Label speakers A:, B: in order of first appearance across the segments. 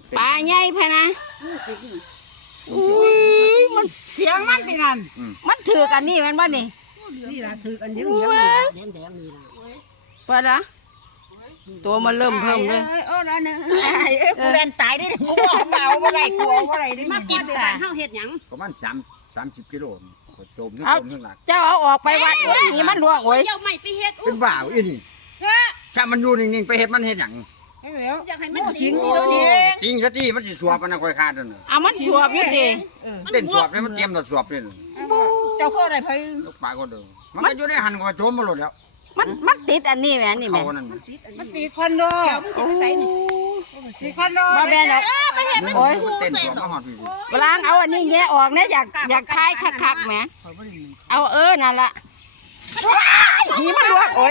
A: ปลาใหญ่พะนะอุ้ยมันเสียงมันตินั่นมันถือกันนี่แม่นบ่นี่
B: นี่ล่ะถือกันเหนียวๆนี่แดงๆนี่ล่ะ
A: ว่าละตัวมันเริ่มเพิ่มเลย
B: โอ้นั่นน่ะกูแล่นตายได้กูบ่เอาบ่ได้กูเอาบ่ได้มากินแต่บ้านเฮาเฮ็ดหยัง
C: ประมาณ30กิโลโจมทั้งหลัก
A: เจ้าเอาออกไปวัดนี่มันลวกโอ้ย
B: เจ้าไม่ไปเฮ็ด
C: เป็นบ่าวอีนี่ถ้ามันอยู่นิ่งๆไปเฮ็ดมันเฮ็ดหยัง
B: อยากให้มันสิงงูสิ
C: จริงซะที่มันสิสวบมันน่ะค่อยขาดนั่นน่ะ
A: เอามันสวบอยู่ติ
C: เล่นสวบเนี่ยมันเตรียมต่อสวบนี่
B: เจ้าคืออะไรเพิ่น
C: ลูกปลาก็เด้อมันก็อยู่ในหันก็โจมมาหมดแล้ว
A: มันติดอันนี้แม่นี่แม่
B: มันติดคอนโดติดคอนโด
A: บ่แม่นหรอกโอ้ย
C: เต้นสวบมาฮอดพี่
A: ล้างเอาอันนี้แงะออกนะอยากคายคักๆแหมเอานั่นล่ะนี่มันลวกโอ้ย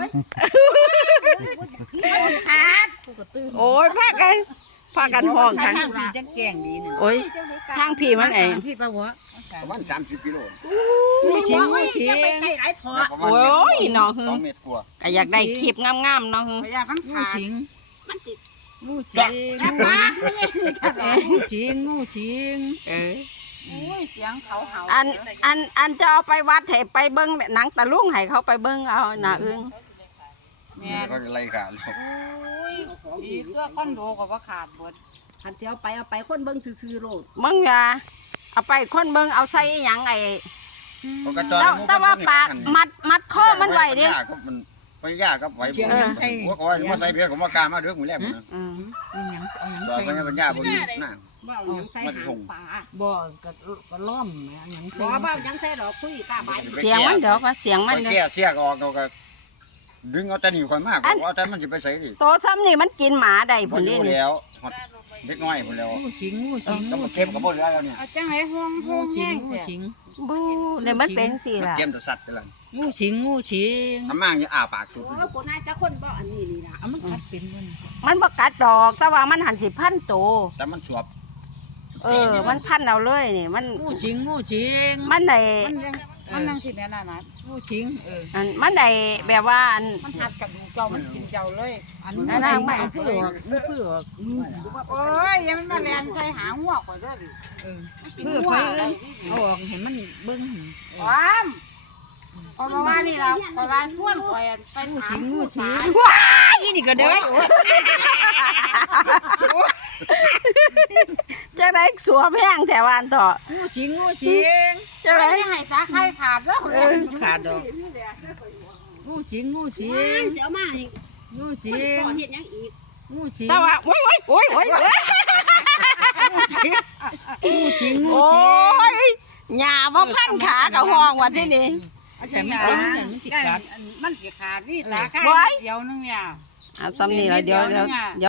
B: ขาด
A: โอ้ยพากันห้องทาง
B: พี่จังแกงดีนึง
A: โอ้ยทางพี่มันเอง
B: พี่ป้าหัว
C: ประมาณ30กิโล
B: งูสิงหลายถอด
A: โอ้ยเนาะฮึ
C: 2เมตรกว่า
A: ก็อยากได้คลิปงามๆเนาะฮึ
B: งูสิงมันติดงูสิงงูสิงโอ้ยเสียงเขาเห่า
A: อันจะเอาไปวัดให้ไปเบิ่งหนังตะลุงให้เขาไปเบิ่งเอาน่ะอึ้ง
C: แม่ก็ไล่ขาด
B: ดีตัวคอนโดก็บ่ขาดเบิดคันสิเอาไปคนเบิ่งซื่อๆโลด
A: มึงอย่าเอาไปคนเบิ่งเอาใส่หยังไอ้แต่ว่าปากมัดคอมันไว้ดิ
C: มันไปยากกับไหวบ่หัวก็ว่าใส่เพียก็บ่กล้ามาเด้อมื้อแรกมื้อ
B: หยังเอาหยัง
C: ใส่บ่ปัญญาบ่มีน่ะ
B: บ่เอาหยังใส่หางปลาบ่ก็ล้อมแม่หยังใส่บ่หยังใส่ดอกคุยตาใบ
A: เสียงมันดอกว่าเสียงมัน
C: เด้อเสียกออกก็ดึงเอาแต่นี่ค่อยมากเอาแต่มันสิไปใส่ดิ
A: โตซ้ำนี่มันกินหมาได้พุ่นนี่นี่
C: แล้วเด็กน้อยพุ่นแล้ว
B: งูสิง
C: ก็บ่เก็บก็บ่เหลือแล้วเนี่ย
B: เอาจังไห้ห้องแห้งงูสิง
A: บูเนี่ยมันเป็นสิล่ะ
C: เตรียมจะสัตว์ไปแล้ว
B: งูสิง
C: ทำมางจะอ้าปากสุด
B: โอ้กูน่าจะคนบ่อันนี้นี่ล่ะเอามันกัดเป็นบ่
A: มันบ่กัดดอกแต่ว่ามันหันสิพันโต
C: แต่มันสวบ
A: มันพันเอาเลยนี่มัน
B: งูสิง
A: มันได้
B: มันนั่งสิแม่น่ะนะงูสิง
A: มันได้แบบว่า
B: มันหัดกับดูเจ้ามันกินเจ้าเลย
A: อันนั้นไม่เพื่อ
B: โอ้ยยังมันมาแลนใส่หางหัวข่อยเด้อดิเพื่อไปเอาออกเห็นมันเบิ่งความพอมานี่แล้วข่อยว่าชวนข่อยไปงูสิง
A: ว้ายอีนี่ก็เด้อจะได้สวมแห้งแต่วันต่อ
B: งูสิง
A: จะได้
B: ให้ตาไข่ขาดแล้วขาดดอกงูสิงเดี๋ยวมาอีกงูสิงเฮ็ดหยังอีกงูสิง
A: แต่ว่าโอ้ยงูสิงหญ้ามาพันขากับห้องวันที่นี่
B: ใช่มันสิขาดนี่ตาไข่เดียวนึงเนี่ย
A: ซ้ำนี่แล้วเดี๋ยว